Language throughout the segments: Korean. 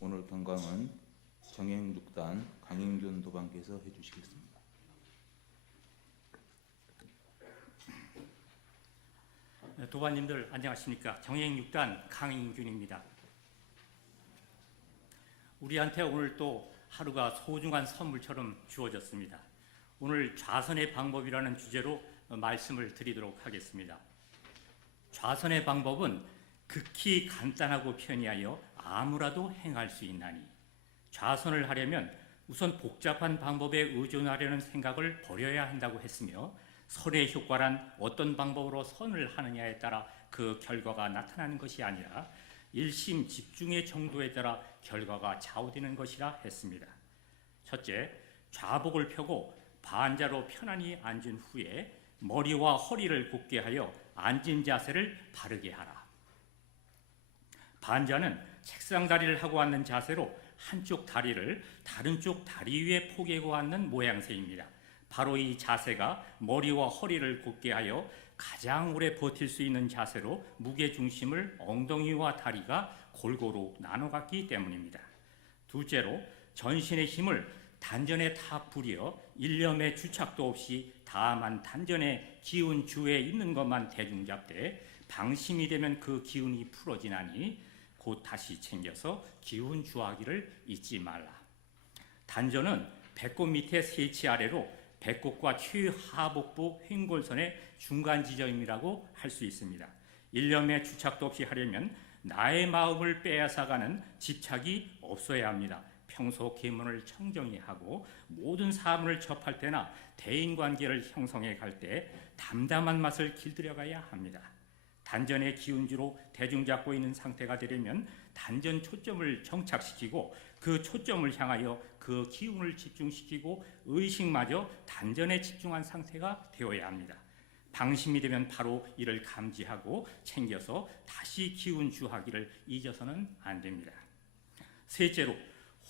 오늘 경강은 정행6단 강인균 도반께서 해주시겠습니다. 도반님들 안녕하십니까. 정행6단 강인균입니다. 우리한테 오늘 또 하루가 소중한 선물처럼 주어졌습니다. 오늘 좌선의 방법이라는 주제로 말씀을 드리도록 하겠습니다. 좌선의 방법은 극히 간단하고 편리하여 아무라도 행할 수 있나니, 좌선을 하려면 우선 복잡한 방법에 의존하려는 생각을 버려야 한다고 했으며, 선의 효과란 어떤 방법으로 선을 하느냐에 따라 그 결과가 나타나는 것이 아니라 일심 집중의 정도에 따라 결과가 좌우되는 것이라 했습니다. 첫째, 좌복을 펴고 반자로 편안히 앉은 후에 머리와 허리를 곧게 하여 앉은 자세를 바르게 하라. 반자는 책상 다리를 하고 앉는 자세로 한쪽 다리를 다른 쪽 다리 위에 포개고 앉는 모양새입니다. 바로 이 자세가 머리와 허리를 곧게 하여 가장 오래 버틸 수 있는 자세로 무게중심을 엉덩이와 다리가 골고루 나눠 갖기 때문입니다. 둘째로, 전신의 힘을 단전에 다 부려 일념의 주착도 없이 다만 단전의 기운 주에 있는 것만 대중 잡되 방심이 되면 그 기운이 풀어지나니 곧 다시 챙겨서 기운 주하기를 잊지 말라. 단전은 배꼽 밑에 세치 아래로 배꼽과 최하복부 횡골선의 중간 지점이라고 할 수 있습니다. 일념의 주착도 없이 하려면 나의 마음을 빼앗아가는 집착이 없어야 합니다. 평소 계문을 청정히 하고 모든 사물을 접할 때나 대인관계를 형성해 갈 때 담담한 맛을 길들여가야 합니다. 단전의 기운주로 대중 잡고 있는 상태가 되려면 단전 초점을 정착시키고 그 초점을 향하여 그 기운을 집중시키고 의식마저 단전에 집중한 상태가 되어야 합니다. 방심이 되면 바로 이를 감지하고 챙겨서 다시 기운 주하기를 잊어서는 안 됩니다. 셋째로,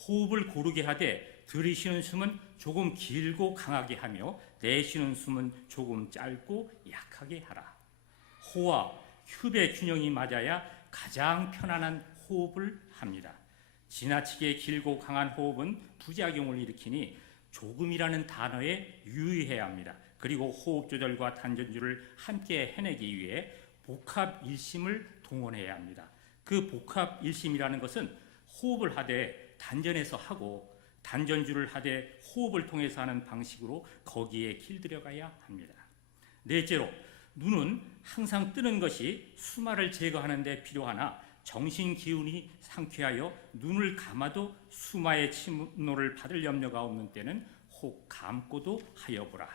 호흡을 고르게 하되 들이쉬는 숨은 조금 길고 강하게 하며 내쉬는 숨은 조금 짧고 약하게 하라. 호와 휴의 균형이 맞아야 가장 편안한 호흡을 합니다. 지나치게 길고 강한 호흡은 부작용을 일으키니 조금이라는 단어에 유의해야 합니다. 그리고 호흡 조절과 단전주를 함께 해내기 위해 복합일심을 동원해야 합니다. 그 복합일심이라는 것은 호흡을 하되 단전에서 하고 단전주를 하되 호흡을 통해서 하는 방식으로 거기에 길들여가야 합니다. 넷째로, 눈은 항상 뜨는 것이 수마를 제거하는 데 필요하나 정신 기운이 상쾌하여 눈을 감아도 수마의 침노를 받을 염려가 없는 때는 혹 감고도 하여보라.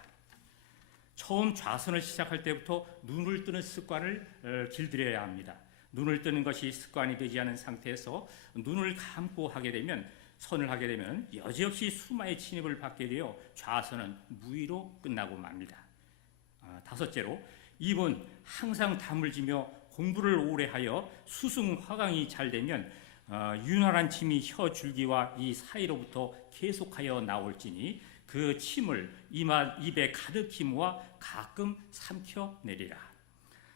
처음 좌선을 시작할 때부터 눈을 뜨는 습관을 길들여야 합니다. 눈을 뜨는 것이 습관이 되지 않은 상태에서 눈을 감고 하게 되면, 선을 하게 되면 여지없이 수마의 침입을 받게 되어 좌선은 무의로 끝나고 맙니다. 다섯째로, 입은 항상 담을 지며 공부를 오래 하여 수승 화강이 잘 되면 윤활한 침이 혀 줄기와 이 사이로부터 계속하여 나올지니 그 침을 입에 가득히 모아 가끔 삼켜내리라.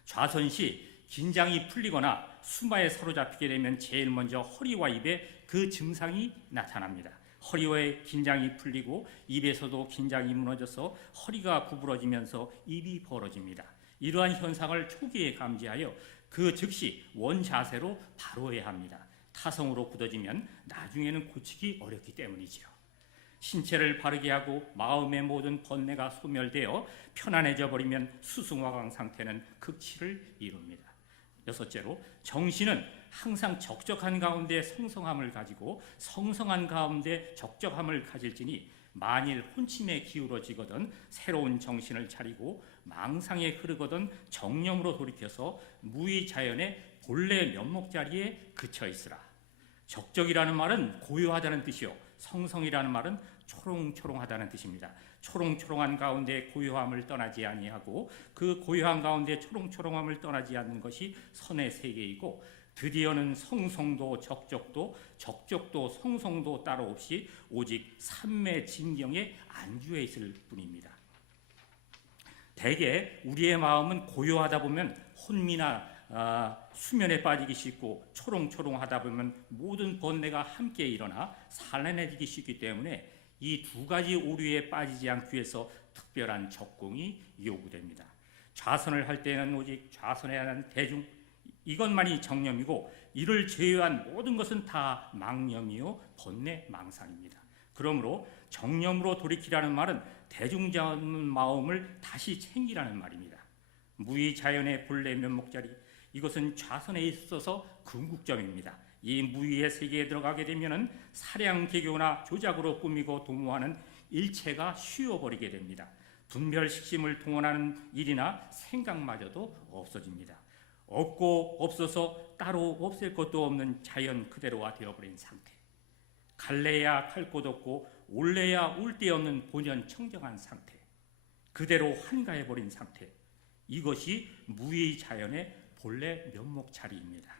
좌선 시 긴장이 풀리거나 수마에 사로잡히게 되면 제일 먼저 허리와 입에 그 증상이 나타납니다. 허리의 긴장이 풀리고 입에서도 긴장이 무너져서 허리가 구부러지면서 입이 벌어집니다. 이러한 현상을 초기에 감지하여 그 즉시 원자세로 바로 해야 합니다. 타성으로 굳어지면 나중에는 고치기 어렵기 때문이지요. 신체를 바르게 하고 마음의 모든 번뇌가 소멸되어 편안해져 버리면 수승화강 상태는 극치를 이룹니다. 여섯째로, 정신은 항상 적적한 가운데 성성함을 가지고 성성한 가운데 적적함을 가질지니 만일 혼침에 기울어지거든 새로운 정신을 차리고 망상에 흐르거든 정념으로 돌이켜서 무의자연의 본래 면목자리에 그쳐 있으라. 적적이라는 말은 고요하다는 뜻이요, 성성이라는 말은 초롱초롱하다는 뜻입니다. 초롱초롱한 가운데 고요함을 떠나지 아니하고 그 고요한 가운데 초롱초롱함을 떠나지 않는 것이 선의 세계이고, 드디어는 성성도 적적도 적적도 성성도 따로 없이 오직 삼매 진경에 안주해 있을 뿐입니다. 대개 우리의 마음은 고요하다 보면 혼미나 수면에 빠지기 쉽고 초롱초롱하다 보면 모든 번뇌가 함께 일어나 산란해지기 쉽기 때문에 이 두 가지 오류에 빠지지 않기 위해서 특별한 적공이 요구됩니다. 좌선을 할 때는 오직 좌선해야 하는 대중 이것만이 정념이고 이를 제외한 모든 것은 다 망념이요 번뇌 망상입니다. 그러므로 정념으로 돌이키라는 말은 대중자는 마음을 다시 챙기라는 말입니다. 무의자연의 본래 면목자리 이것은 좌선에 있어서 궁극점입니다. 이 무의의 세계에 들어가게 되면은 사량개교나 조작으로 꾸미고 도모하는 일체가 쉬워버리게 됩니다. 분별식심을 동원하는 일이나 생각마저도 없어집니다. 없고 없어서 따로 없앨 것도 없는 자연 그대로가 되어버린 상태. 갈래야 갈 곳 없고 올래야 올 데 없는 본연 청정한 상태. 그대로 한가해버린 상태. 이것이 무의 자연의 본래 면목 자리입니다.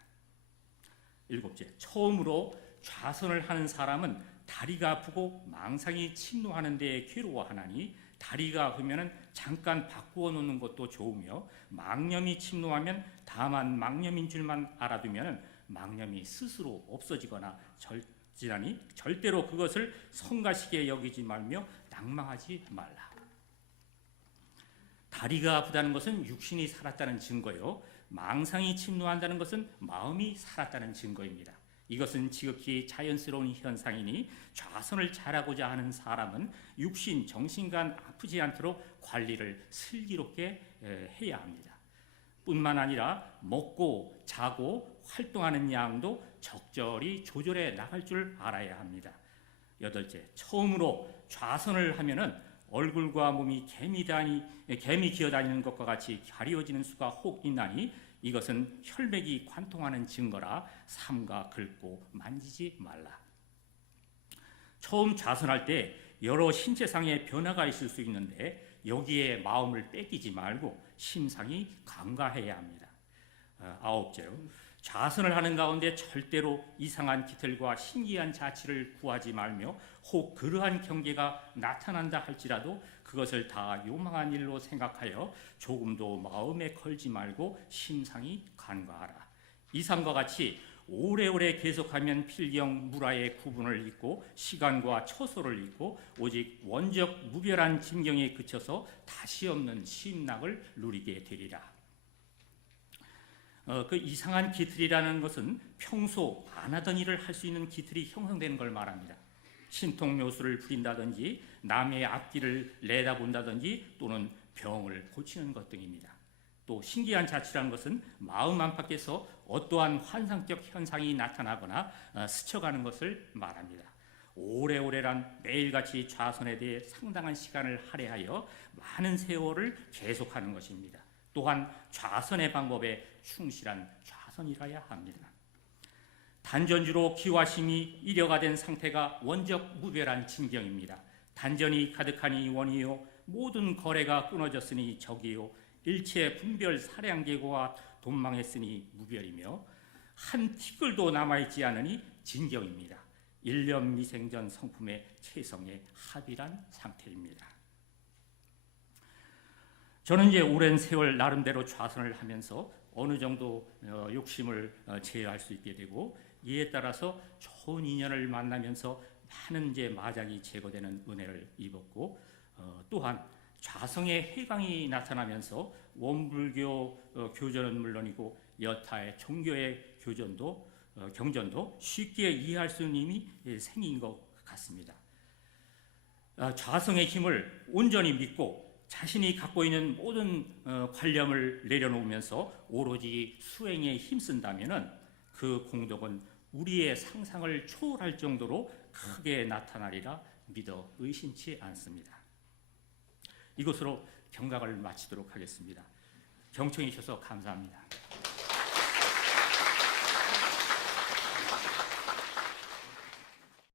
7째, 처음으로 좌선을 하는 사람은 다리가 아프고 망상이 침노하는 데에 괴로워하나니 다리가 아프면 잠깐 바꾸어 놓는 것도 좋으며 망념이 침노하면 다만 망념인 줄만 알아두면 망념이 스스로 없어지거나 절지라니 절대로 그것을 성가시게 여기지 말며 낭망하지 말라. 다리가 아프다는 것은 육신이 살았다는 증거요. 망상이 침노한다는 것은 마음이 살았다는 증거입니다. 이것은 지극히 자연스러운 현상이니 좌선을 잘하고자 하는 사람은 육신, 정신간 아프지 않도록 관리를 슬기롭게 해야 합니다. 뿐만 아니라 먹고 자고 활동하는 양도 적절히 조절해 나갈 줄 알아야 합니다. 8째, 처음으로 좌선을 하면은 얼굴과 몸이 개미 기어다니는 것과 같이 가려지는 수가 혹 있나니 이것은 혈맥이 관통하는 증거라 삼가 긁고 만지지 말라. 처음 좌선할 때 여러 신체상의 변화가 있을 수 있는데 여기에 마음을 뺏기지 말고 심상이 간과해야 합니다. 9째로 좌선을 하는 가운데 절대로 이상한 기틀과 신기한 자취를 구하지 말며 혹 그러한 경계가 나타난다 할지라도 그것을 다 요망한 일로 생각하여 조금도 마음에 걸지 말고 심상이 간과하라. 이상과 같이 오래오래 계속하면 필경 무라의 구분을 잇고 시간과 처소를 잇고 오직 원적 무별한 진경에 그쳐서 다시 없는 심락을 누리게 되리라. 그 이상한 기틀이라는 것은 평소 안 하던 일을 할 수 있는 기틀이 형성되는 걸 말합니다. 신통묘수를 부린다든지 남의 앞길을 내다본다든지 또는 병을 고치는 것 등입니다. 또 신기한 자취라는 것은 마음 안팎에서 어떠한 환상적 현상이 나타나거나 스쳐가는 것을 말합니다. 오래오래란 매일같이 좌선에 대해 상당한 시간을 할애하여 많은 세월을 계속하는 것입니다. 또한 좌선의 방법에 충실한 좌선이라야 합니다. 단전주로 기와심이 일여가 된 상태가 원적 무별한 진경입니다. 단전이 가득하니 원이요 모든 거래가 끊어졌으니 적이요 일체 분별 사량계고와 돈망했으니 무별이며 한 티끌도 남아있지 않으니 진경입니다. 일념미생전 성품의 체성에 합일한 상태입니다. 저는 이제 오랜 세월 나름대로 좌선을 하면서 어느 정도 욕심을 제어할 수 있게 되고 이에 따라서 좋은 인연을 만나면서 많은 이제 마작이 제거되는 은혜를 입었고 또한 좌성의 해강이 나타나면서 원불교 교전은 물론이고 여타의 종교의 경전도 쉽게 이해할 수 있는 힘이 생긴 것 같습니다. 좌성의 힘을 온전히 믿고 자신이 갖고 있는 모든 관념을 내려놓으면서 오로지 수행에 힘쓴다면은 그 공덕은 우리의 상상을 초월할 정도로 크게 나타나리라 믿어 의심치 않습니다. 이것으로 경각을 마치도록 하겠습니다. 경청해 주셔서 감사합니다.